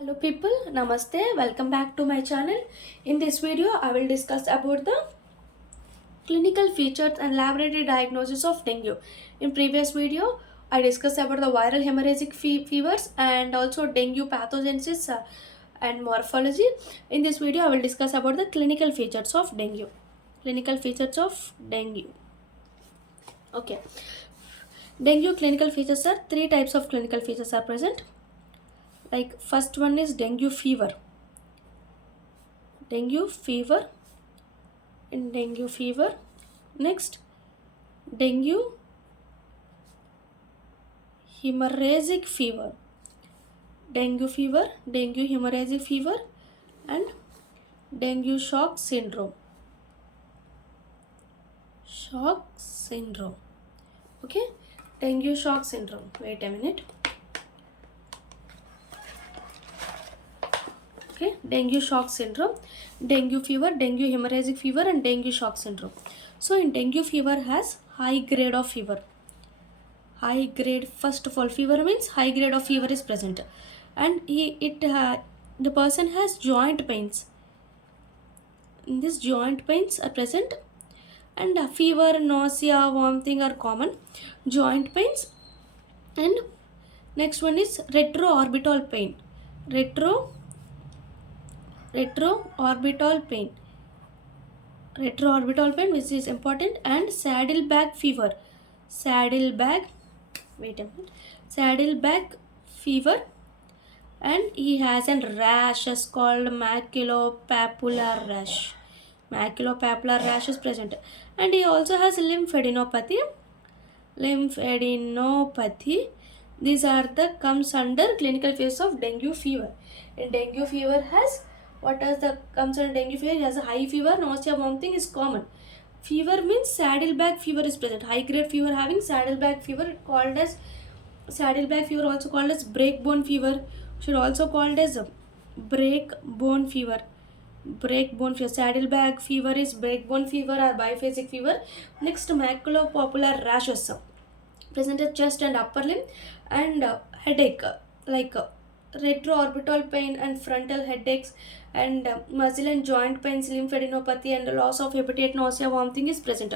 Hello people, namaste, welcome back to my channel. In this video I will discuss about the clinical features and laboratory diagnosis of dengue. In previous video I discussed about the viral hemorrhagic fevers and also dengue pathogenesis and morphology. In this video I will discuss about the clinical features of dengue. Clinical features of dengue. Okay. Dengue clinical features are three types of clinical features are present. Like first one is dengue fever. Dengue fever in dengue fever. Next, dengue hemorrhagic fever. Dengue fever, dengue hemorrhagic fever, and dengue shock syndrome. Shock syndrome. Okay, dengue shock syndrome. Wait a minute. Okay, dengue shock syndrome, dengue fever, dengue hemorrhagic fever, and dengue shock syndrome. So, in dengue fever has high grade of fever. High grade, first of all, fever means high grade of fever is present, and the person has joint pains. In this joint pains are present, and fever, nausea, vomiting are common. Joint pains, and next one is retroorbital pain. Retroorbital pain. Retroorbital pain, which is important, and saddleback fever. Saddleback. Wait a minute. Saddleback fever, and he has a rash is called maculopapular rash. Maculopapular rash is present, and he also has lymphadenopathy. Lymphadenopathy. These are the comes under clinical phase of dengue fever. In dengue fever has what is the comes under dengue fever? It has a high fever, nausea, vomiting is common. Fever means saddleback fever is present. High grade fever having saddleback fever called as saddleback fever, also called as breakbone fever, should also called as breakbone fever. Breakbone fever. Saddleback fever is breakbone fever or biphasic fever. Next, maculopapular rashes present at chest and upper limb, and headache like retroorbital pain and frontal headaches, and muscle and joint pains, lymphadenopathy, and loss of appetite, nausea, vomiting is present.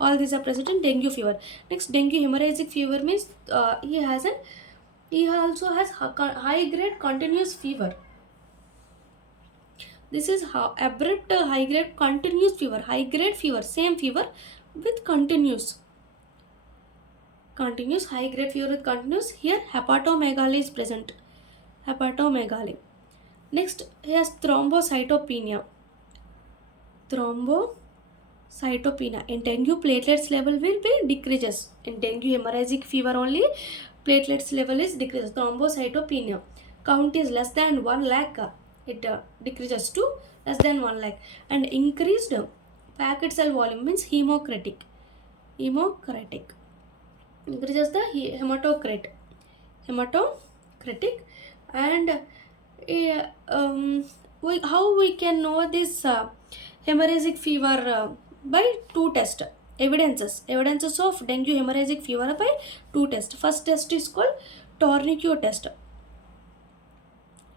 All these are present in dengue fever. Next, dengue hemorrhagic fever means he also has high grade continuous fever. This is how abrupt high grade continuous fever. High grade fever, same fever with continuous high grade fever with continuous. Here hepatomegaly is present. Hepatomegaly. Next, he has thrombocytopenia. Thrombocytopenia. In dengue, platelets level will be decreases. In dengue hemorrhagic fever only, platelets level is decreases. Thrombocytopenia. Count is less than 1 lakh. It decreases to less than 1 lakh. And increased packet cell volume means hemocritic. Increases the hematocritic. And how we can know this hemorrhagic fever by two tests. Evidences of dengue hemorrhagic fever by two tests. First test is called tourniquet test.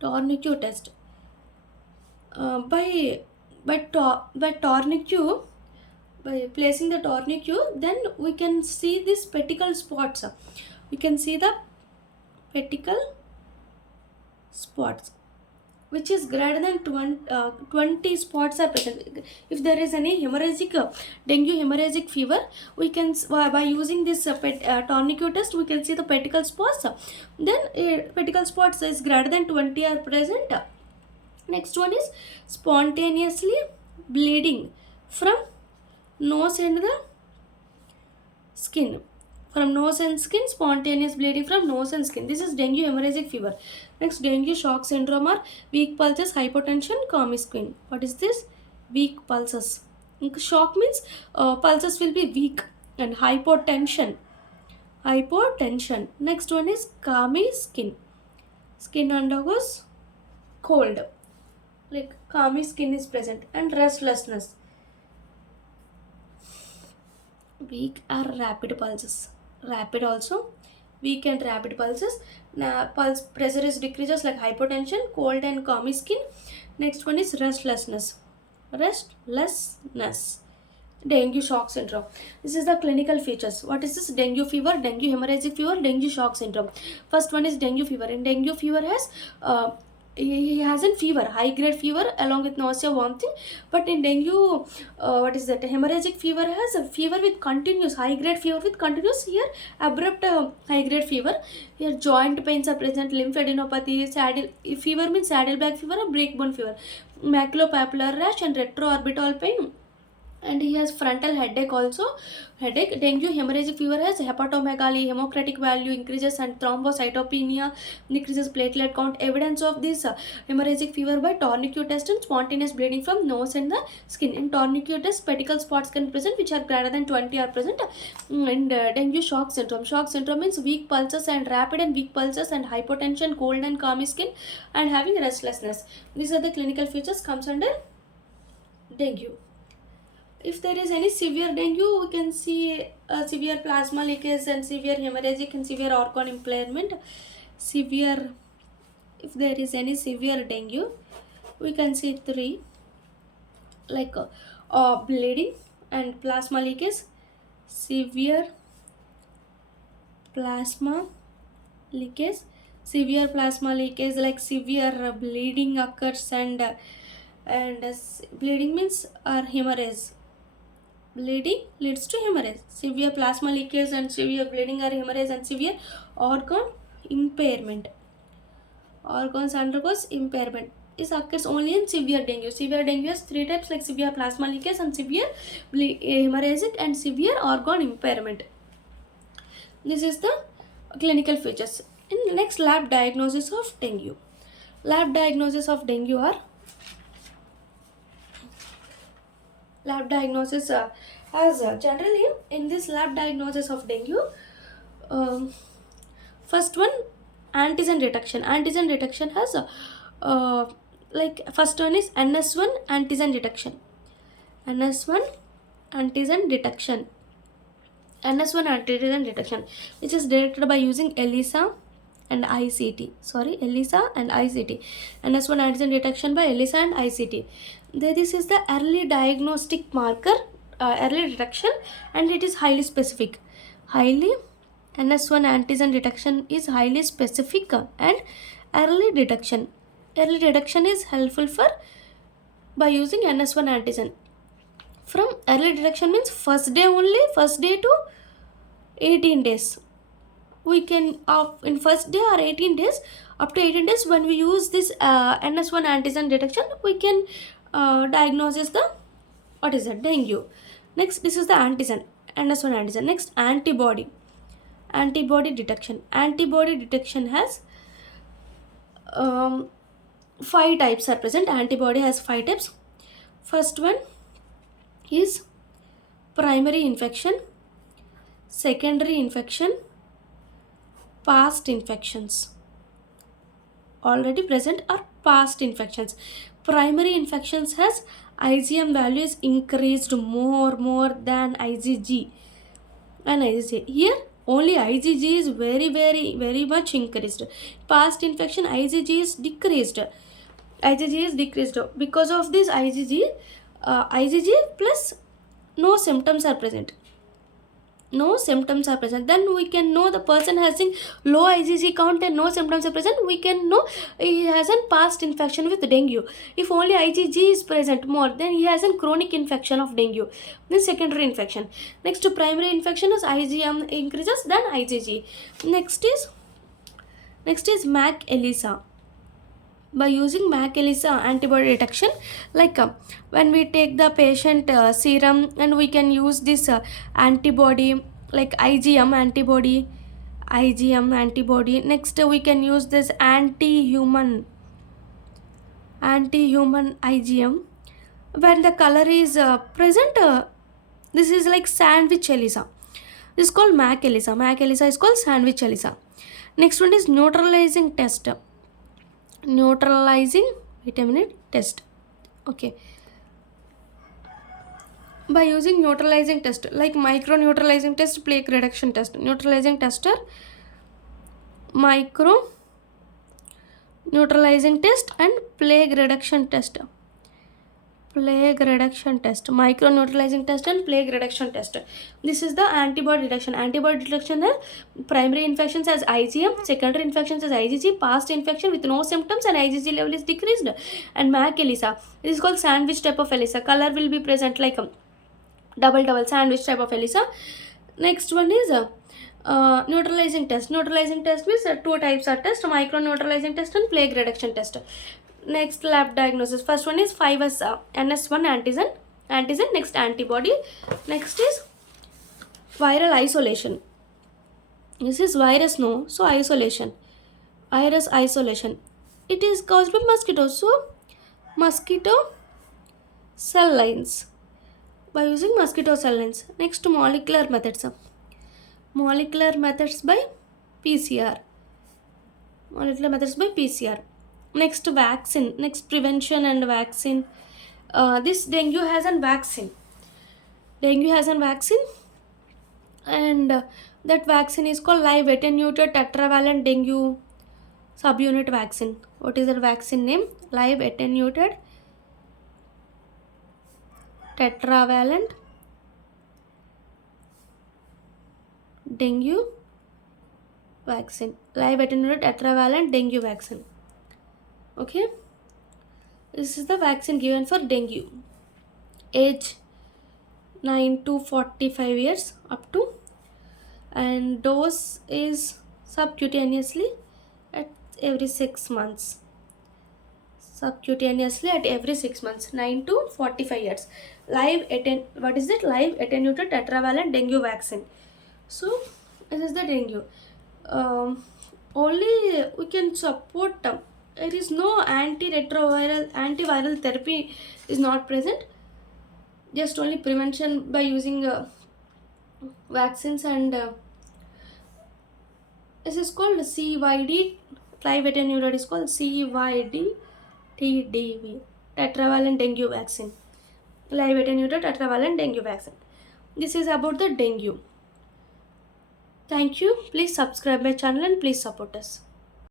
By tourniquet, by placing the tourniquet, then we can see this pedicle spots. We can see the pedicle spots, which is greater than 20 spots are present. If there is any dengue hemorrhagic fever, we can by using this tourniquet test, we can see the pedicle spots. Then pedicle spots is greater than 20 are present. Next one is spontaneously bleeding from nose and the skin. From nose and skin, spontaneous bleeding from nose and skin. This is dengue hemorrhagic fever. Next, dengue shock syndrome are weak pulses, hypotension, comisquin. What is this? Weak pulses. Shock means pulses will be weak, and hypotension. Next one is comisquin. Skin undergoes cold. Like comisquin is present, and restlessness. Weak or rapid pulses. Rapid also, weak and rapid pulses. Now, pulse pressure is decreases like hypotension, cold and clammy skin. Next one is restlessness. Restlessness. Dengue shock syndrome. This is the clinical features. What is this? Dengue fever, dengue hemorrhagic fever, dengue shock syndrome. First one is dengue fever. In dengue fever has he has a fever, high grade fever along with nausea, vomiting. But in dengue, what is that? Hemorrhagic fever has a fever with continuous high grade fever with continuous here abrupt high grade fever. Here joint pains are present, lymphadenopathy, saddle fever means saddleback fever or breakbone fever, maculopapular rash and retroorbital pain, and he has frontal headache also. Headache. Dengue hemorrhagic fever has hepatomegaly, hemocritic value increases and thrombocytopenia, decreases platelet count. Evidence of this hemorrhagic fever by tourniquet test and spontaneous bleeding from nose and the skin. In tourniquet test, pedicle spots can present which are greater than 20 are present. And dengue shock syndrome. Shock syndrome means weak pulses and rapid and weak pulses and hypotension, cold and clammy skin, and having restlessness. These are the clinical features comes under dengue. If there is any severe dengue, we can see severe plasma leakage and severe hemorrhagic and severe organ impairment. Severe, if there is any severe dengue, we can see three, like bleeding and plasma leakage. Severe plasma leakage. Severe plasma leakage, like severe bleeding occurs, and bleeding means hemorrhage. Bleeding leads to hemorrhage. Severe plasma leakage and severe bleeding or hemorrhage, and severe organ impairment. Organs undergoes impairment. This occurs only in severe dengue. Severe dengue has three types, like severe plasma leakage and severe hemorrhagic and severe organ impairment. This is the clinical features. In next, lab diagnosis of dengue. Lab diagnosis of dengue are lab diagnosis as generally in this lab diagnosis of dengue, first one, antigen detection. Antigen detection has like first one is NS1 antigen detection. NS1 antigen detection. NS1 antigen detection, which is detected by using ELISA and ICT. ELISA and ICT. NS1 antigen detection by ELISA and ICT. This is the early diagnostic marker, early detection, and it is highly specific. NS1 antigen detection is highly specific and early detection. Early detection is helpful for by using NS1 antigen. From early detection means first day to 18 days. We can in first day or 18 days, up to 18 days, when we use this NS1 antigen detection, we can diagnose the dengue. Next, this is the antigen, NS1 antigen. Next, antibody detection. Antibody detection has 5 types are present. Antibody has 5 types. First one is primary infection, secondary infection, past infections. Already present are past infections. Primary infections has IgM value is increased more than IgG and IgG. Here only IgG is very much increased. Past infection IgG is decreased. Because of this IgG plus no symptoms are present. Then we can know the person having low IgG count and no symptoms are present. We can know he has a past infection with dengue. If only IgG is present more, then he has a chronic infection of dengue. Then secondary infection. Next to primary infection is IgM increases, then IgG. Next is MAC ELISA. By using MAC ELISA antibody detection, like when we take the patient serum, and we can use this antibody, like IgM antibody. Next we can use this anti-human IgM. When the color is present, this is like sandwich ELISA. This is called MAC ELISA. MAC ELISA is called sandwich ELISA. Next one is neutralizing test. Okay, by using neutralizing test, like micro neutralizing test, plaque reduction test. Neutralizing tester micro neutralizing test and plague reduction test. Plague reduction test, micro neutralizing test and plague reduction test. This is the antibody detection. Antibody detection है primary infections as IgM, secondary infections as IgG, past infection with no symptoms and IgG level is decreased. And MAC ELISA, this is called sandwich type of ELISA. Color will be present like a double sandwich type of ELISA. Next one is neutralizing test. Neutralizing test means two types are test: micro neutralizing test and plague reduction test. Next lab diagnosis. First one is 5S NS1 antigen. Next antibody. Next is viral isolation. This is virus, no, so isolation. Virus isolation. It is caused by mosquito, so mosquito cell lines. By using mosquito cell lines. Next, molecular methods. Molecular methods by PCR. Molecular methods by PCR. Next, vaccine. Next, prevention and vaccine. This dengue has a vaccine. Dengue has a vaccine, and that vaccine is called live attenuated tetravalent dengue subunit vaccine. What is that vaccine name? Live attenuated tetravalent dengue vaccine. Live attenuated tetravalent dengue vaccine. Okay, this is the vaccine given for dengue. Age 9 to 45 years up to, and dose is subcutaneously at every 6 months. Subcutaneously at every 6 months. 9 to 45 years. What is it? Live attenuated tetravalent dengue vaccine. So this is the dengue. Only we can support. There is no antiviral therapy is not present. Just only prevention by using vaccines, and this is called CYD. Live attenuated is called CYD TDV, tetravalent dengue vaccine. Live attenuated tetravalent dengue vaccine. This is about the dengue. Thank you. Please subscribe my channel and please support us.